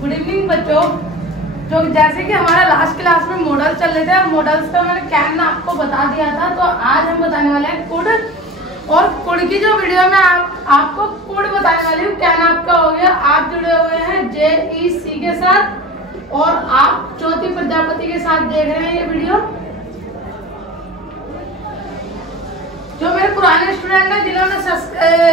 Good evening बच्चों। जो जैसे कि हमारा लास्ट क्लास में मॉडल चल रहे थे और मॉडल्स का मैंने कैन आपको बता दिया था, तो आज हम बताने वाले हैं कुड। और कुड की जो वीडियो में आपको कुड बताने वाली हूँ, कैन आपका हो गया। आप जुड़े हुए हैं JEC के साथ और आप ज्योति प्रजापति के साथ देख रहे हैं ये वीडियो। जो मेरे पुराने स्टूडेंट हैं जिन्होंने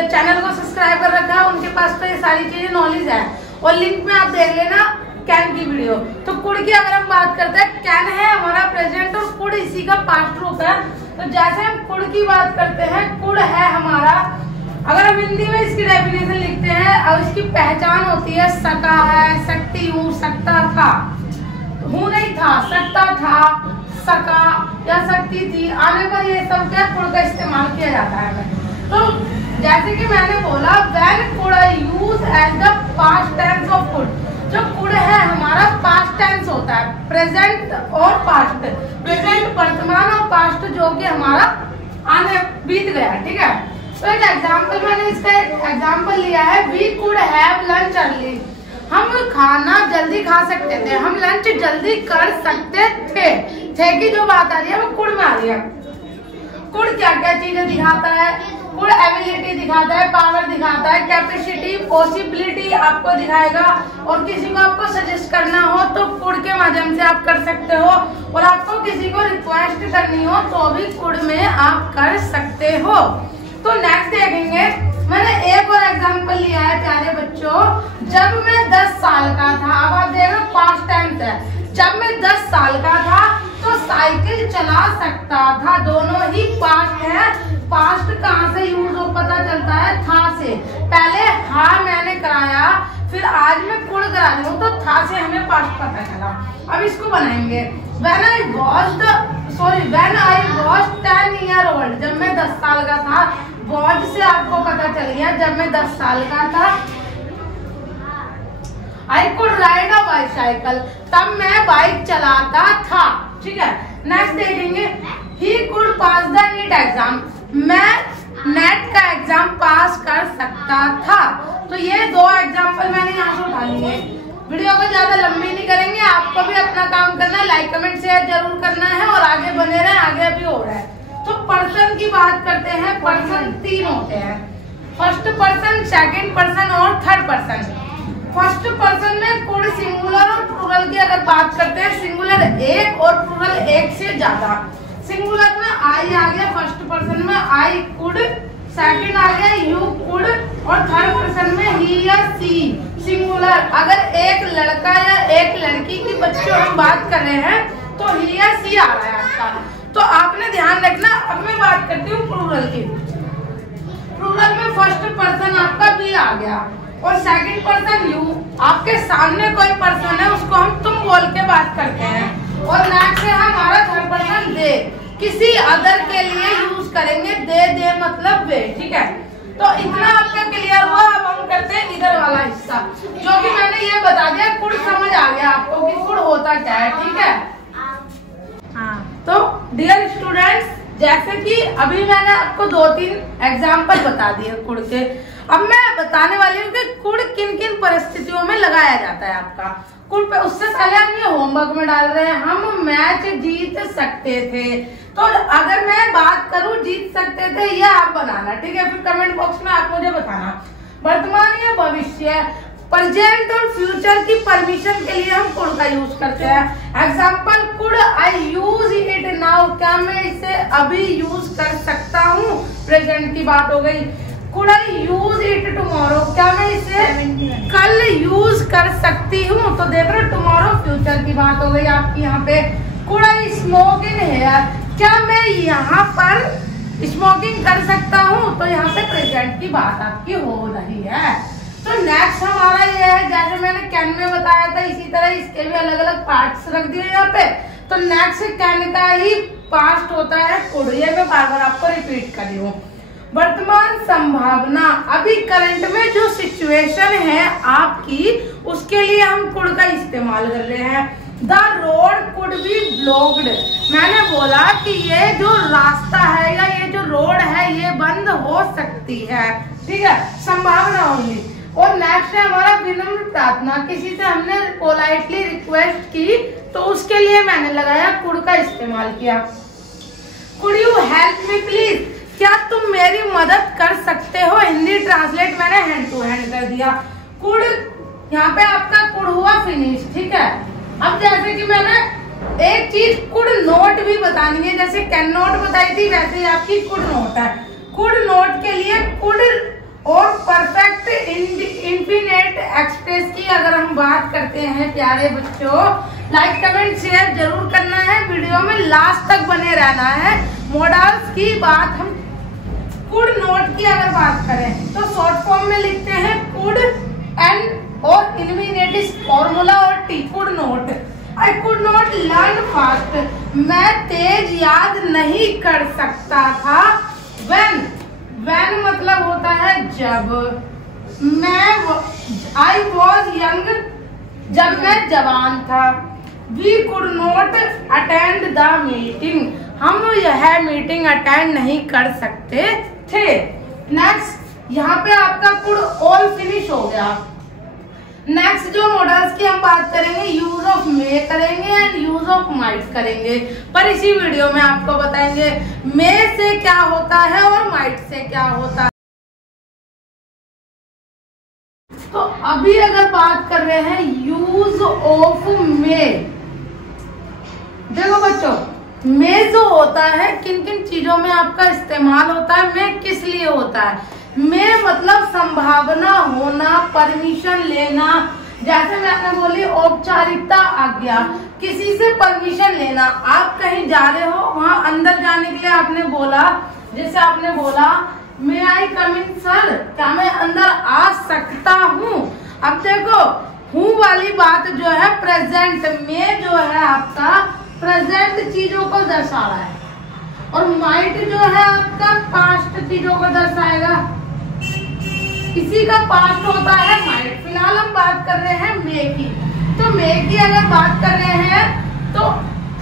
चैनल को सब्सक्राइब कर रखा है, उनके पास तो ये सारी चीजें नॉलेज है और लिंक में आप देख लेना कैन की वीडियो। तो कुड की अगर हम बात करते हैं, कैन है हमारा प्रेजेंट और कुड इसी का पास्ट रूप है। तो जैसे हम कुड की बात करते हैं, कुड है हमारा, अगर हम हिंदी में इसकी डेफिनेशन लिखते हैं और इसकी पहचान होती है सका है, सकती हूँ, सकता था, हूँ नहीं था, सकता था, सका या सकती थी, आने पर ये सब क्या कुड का इस्तेमाल किया जाता है। तो जैसे कि मैंने बोला, when could I use as the past tense of could. जो कुड है हमारा पास्ट टेंस होता है, प्रेजेंट और पास्ट, प्रेजेंट वर्तमान और पास्ट जो कि हमारा आने बीत गया, ठीक है। तो एक एग्जांपल, मैंने इसका एक एग्जांपल लिया है, we could have lunch early. हम खाना जल्दी खा सकते थे, हम लंच जल्दी कर सकते थे की जो बात आ रही है वो कुड में आ रही है। कुड क्या क्या चीजें दिखाता है? कुड एबिलिटी दिखाता है, पावर दिखाता है, कैपेसिटी, पॉसिबिलिटी आपको दिखाएगा। और किसी को आपको सजेस्ट करना हो तो कुड के माध्यम से आप कर सकते हो, और आपको किसी को रिक्वेस्ट करनी हो तो भी कुड में आप कर सकते हो। तो नेक्स्ट देखेंगे, मैंने एक और एग्जांपल लिया है प्यारे बच्चों। जब मैं 10 साल का था, अब आप देख रहे हो पास्ट टेंस है। जब मैं 10 साल का था तो साइकिल चला सकता था, दोनों ही पास्ट है। पास्ट कहाँ से यूज हो पता चलता है? था से। पहले हाँ मैंने कराया, फिर आज मैं कुड करा रही हूँ, तो था से हमें पास्ट पता चला। अब इसको बनाएंगे, when I was 10 year old। जब मैं 10 साल का था, वॉज से आपको पता चल गया जब मैं 10 साल का था। I could ride a bicycle। तब मैं बाइक चलाता था, ठीक है। नेक्स्ट देखेंगे, he could pass the NEET exam. मैं नेट का एग्जाम पास कर सकता था। तो ये दो एग्जाम्पल मैंने यहाँ से उठा लिए। वीडियो को ज्यादा लंबी नहीं करेंगे, आपको भी अपना काम करना है, लाइक कमेंट शेयर जरूर करना है और आगे बने रहे, आगे भी हो रहा है। तो पर्सन की बात करते हैं, पर्सन 3 होते हैं, फर्स्ट पर्सन, सेकंड पर्सन और थर्ड पर्सन। फर्स्ट पर्सन में कुड सिंगुलर और प्लूरल की अगर बात करते हैं, सिंगुलर एक और प्लूरल एक से ज्यादा। सिंगुलर में आई आ गया, फर्स्ट पर्सन में आई कुड, सेकंड आ गया यू कुड, और थर्ड पर्सन में ही या सी। सिंगुलर अगर एक लड़का या एक लड़की की बच्चों हम बात कर रहे हैं तो ही या सी आ रहा है आपका। तो आपने ध्यान रखना। अब मैं बात करती हूँ प्लूरल की। प्लूरल में फर्स्ट पर्सन आपका बी आ गया और सेकंड पर्सन यू। आपके सामने कोई पर्सन है, उसको हम तुम बोल के बात करते हैं। और नेक्स्ट है हमारा थर्ड पर्सन दे। किसी अदर के लिए यूज करेंगे, दे मतलब वे, ठीक है। तो इतना आपका क्लियर हुआ। अब हम करते हैं इधर वाला हिस्सा, जो कि मैंने ये बता दिया, कुड समझ आ गया आपको कि कुड होता क्या है, ठीक है। हाँ, तो डियर स्टूडेंट्स, जैसे कि अभी मैंने आपको 2-3 एग्जाम्पल बता दिए कुड के। अब मैं बताने वाली हूँ कि कुड किन किन परिस्थितियों में लगाया जाता है आपका कुड पे। उससे पहले हम ये होमवर्क में डाल रहे हैं, हम मैच जीत सकते थे। तो अगर मैं बात करूं जीत सकते थे, ये आप बनाना, ठीक है। फिर कमेंट बॉक्स में आप मुझे बताना वर्तमान या भविष्य, प्रेजेंट और फ्यूचर की परमिशन के लिए हम कुड का यूज करते हैं। Example, could I use it now. क्या मैं इसे अभी यूज कर सकता हूँ? प्रेजेंट की बात हो गई। Could I use it tomorrow. क्या मैं इसे कल यूज कर सकती हूँ? तो देख रहे हो, टुमारो फ्यूचर की बात हो गई आपकी यहाँ पे। Could I smoke in here. क्या मैं यहाँ पर स्मोकिंग कर सकता हूँ? तो यहाँ पे प्रेजेंट की बात आपकी हो रही है। तो नेक्स्ट हमारा ये है, जैसे मैंने कैन में बताया था, इसी तरह इसके भी अलग अलग पार्ट्स रख दिए यहाँ पे। तो नेक्स्ट कैन का ही पास्ट होता है कुड। ये मैं बार बार आपको रिपीट कर रही हूँ। वर्तमान संभावना, अभी करंट में जो सिचुएशन है आपकी, उसके लिए हम कुड का इस्तेमाल कर रहे हैं। The road could be blocked. मैंने बोला कि ये जो रास्ता है या ये जो रोड है ये बंद हो सकती है, ठीक है, संभावना होगी। और नेक्स्ट है हमारा विनम्र प्रार्थना, किसी से हमने पोलाइटली रिक्वेस्ट की तो उसके लिए मैंने लगाया कुड का इस्तेमाल किया। Could you help me please, क्या तुम मेरी मदद कर सकते हो। हिंदी ट्रांसलेट मैंने हैंड टू हैंड कर दिया। कुड यहाँ पे आपका कुड हुआ फिनिश, ठीक है। अब जैसे कि मैंने एक चीज कुड नोट भी बतानी है, जैसे कैन नोट बताई थी वैसे ही आपकी कुड नोट है। कुड नोट के लिए कुड और परफेक्ट इंफिनिट एक्सप्रेस की अगर हम बात करते हैं प्यारे बच्चों, लाइक कमेंट शेयर जरूर करना है, वीडियो में लास्ट तक बने रहना है। मॉडल्स की बात हम कुड नोट की अगर बात करें तो शॉर्ट फॉर्म में लिखते हैं कुड एंड और इनफिनिटिव फॉर्मूला और T. Could note, I could not learn fast, मैं तेज याद नहीं कर सकता था। व्हेन मतलब होता है जब। आई वॉज यंग, जब मैं जवान था। We could not attend the meeting, हम यह मीटिंग अटेंड नहीं कर सकते थे। नेक्स्ट यहाँ पे आपका कुड ऑल फिनिश हो गया। नेक्स्ट जो मॉडल्स की हम बात करेंगे, यूज ऑफ मे करेंगे एंड यूज ऑफ माइट करेंगे, पर इसी वीडियो में आपको बताएंगे मे से क्या होता है और माइट से क्या होता है। तो अभी अगर बात कर रहे हैं यूज ऑफ मे, देखो बच्चों मे जो होता है किन किन चीजों में आपका इस्तेमाल होता है, मे किस लिए होता है। में मतलब संभावना होना, परमिशन लेना, जैसे मैंने बोली औपचारिकता आज्ञा, किसी से परमिशन लेना। आप कहीं जा रहे हो, वहां अंदर जाने के लिए आपने बोला, जैसे आपने बोला मे आई कम इन सर, क्या मैं अंदर आ सकता हूँ। अब देखो हूँ वाली बात जो है प्रेजेंट में जो है आपका प्रेजेंट चीजों को दर्शा रहा है, और माइट जो है आपका पास्ट चीजों को दर्शाएगा। किसी का पास्ट होता है माइट। फिलहाल हम बात कर रहे हैं मे की, तो मे की अगर बात कर रहे हैं तो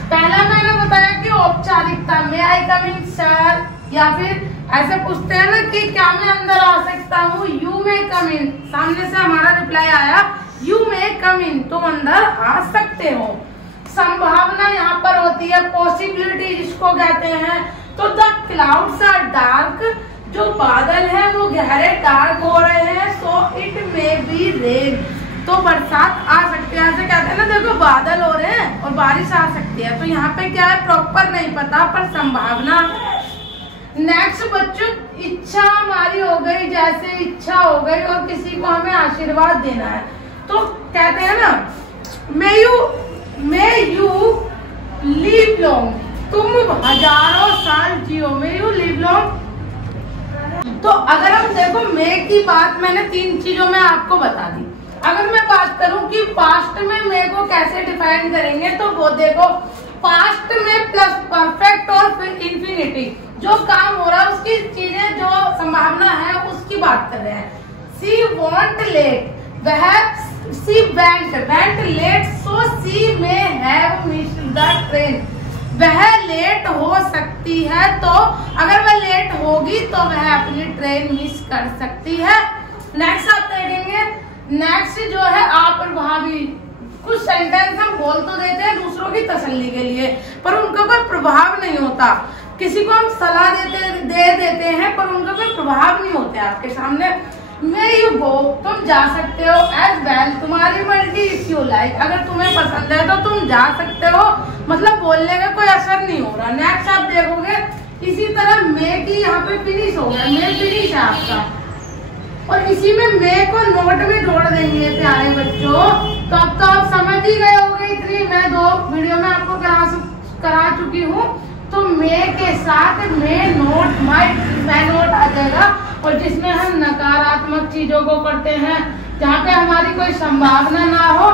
पहला मैंने बताया कि औपचारिकता, मे आई कम इन सर, या फिर ऐसे पूछते हैं ना कि क्या मैं अंदर आ सकता हूँ, यू मे कम इन, सामने से हमारा रिप्लाई आया यू मे कम इन, तुम अंदर आ सकते हो। संभावना यहाँ पर होती है पॉसिबिलिटी जिसको कहते हैं। तो द क्लाउड्स आर डार्क, जो बादल है वो गहरे डार्क हो रहे हैं, so it may be rain, तो बरसात आ सकती है। ऐसे कहते हैं ना, देखो बादल हो रहे हैं और बारिश आ सकती है, तो यहाँ पे क्या है प्रॉपर नहीं पता पर संभावना है। नेक्स्ट बच्चों इच्छा हमारी हो गई, जैसे इच्छा हो गई और किसी को हमें आशीर्वाद देना है, तो कहते हैं ना मे यू लिव लॉन्ग, तुम हजारों साल जियो, मे यू लिव लॉन्ग। तो अगर हम देखो मे की बात मैंने तीन चीजों में आपको बता दी। अगर मैं बात करूं कि पास्ट में मे को कैसे डिफाइन करेंगे, तो वो देखो पास्ट में प्लस परफेक्ट और इन्फिनिटी, जो काम हो रहा है उसकी चीजें जो संभावना है उसकी बात कर रहे हैं। सी वॉन्ट लेट, वह she went late, so she may have missed the train, वह लेट हो सकती है, तो अगर वह लेट होगी तो वह अपनी ट्रेन मिस कर सकती है। नेक्स्ट आप देखेंगे, नेक्स्ट जो है अप्रभावी, कुछ सेंटेंस हम बोल तो देते हैं दूसरों की तसल्ली के लिए, पर उनका कोई प्रभाव नहीं होता। किसी को हम सलाह दे देते हैं पर उनका कोई प्रभाव नहीं होता है आपके सामने। मे यू गो, तुम जा सकते हो, एज वेल, तुम्हारी मर्जी, इफ यू लाइक, अगर तुम्हें पसंद है तो तुम जा सकते हो, मतलब बोलने का कोई असर नहीं हो रहा। नेक्स्ट आप देखोगे इसी तरह मे की यहाँ पे फिनिश हो गया, मे फिनिश है आपका, और इसी में मे को नोट में जोड़ देंगे प्यारे बच्चों। तो अब तो आप समझ ही गए होंगे, इतनी मैं 2 वीडियो में आपको करा चुकी हूँ। तो मे के साथ मे नोट माइट नोट आ जाएगा, और जिसमें हम नकारात्मक चीजों को करते हैं, जहाँ पे हमारी कोई संभावना ना हो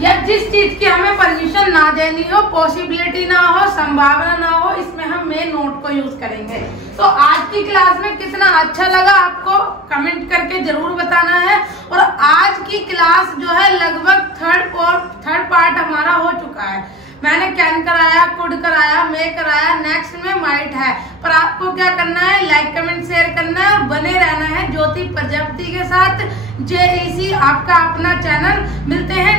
या जिस चीज की हमें परमिशन ना देनी हो, पॉसिबिलिटी ना हो, संभावना ना हो, इसमें हम मे नोट को यूज करेंगे। तो आज की क्लास में कितना अच्छा लगा आपको कमेंट करके जरूर बताना है। और आज की क्लास जो है लगभग थर्ड पार्ट हमारा हो चुका है। मैंने कैन कराया, कुड कराया, मे कराया, नेक्स्ट में माइट है। पर आपको क्या करना है, लाइक कमेंट शेयर करना है और बने रहना है ज्योति प्रजापति के साथ। JEC आपका अपना चैनल। मिलते हैं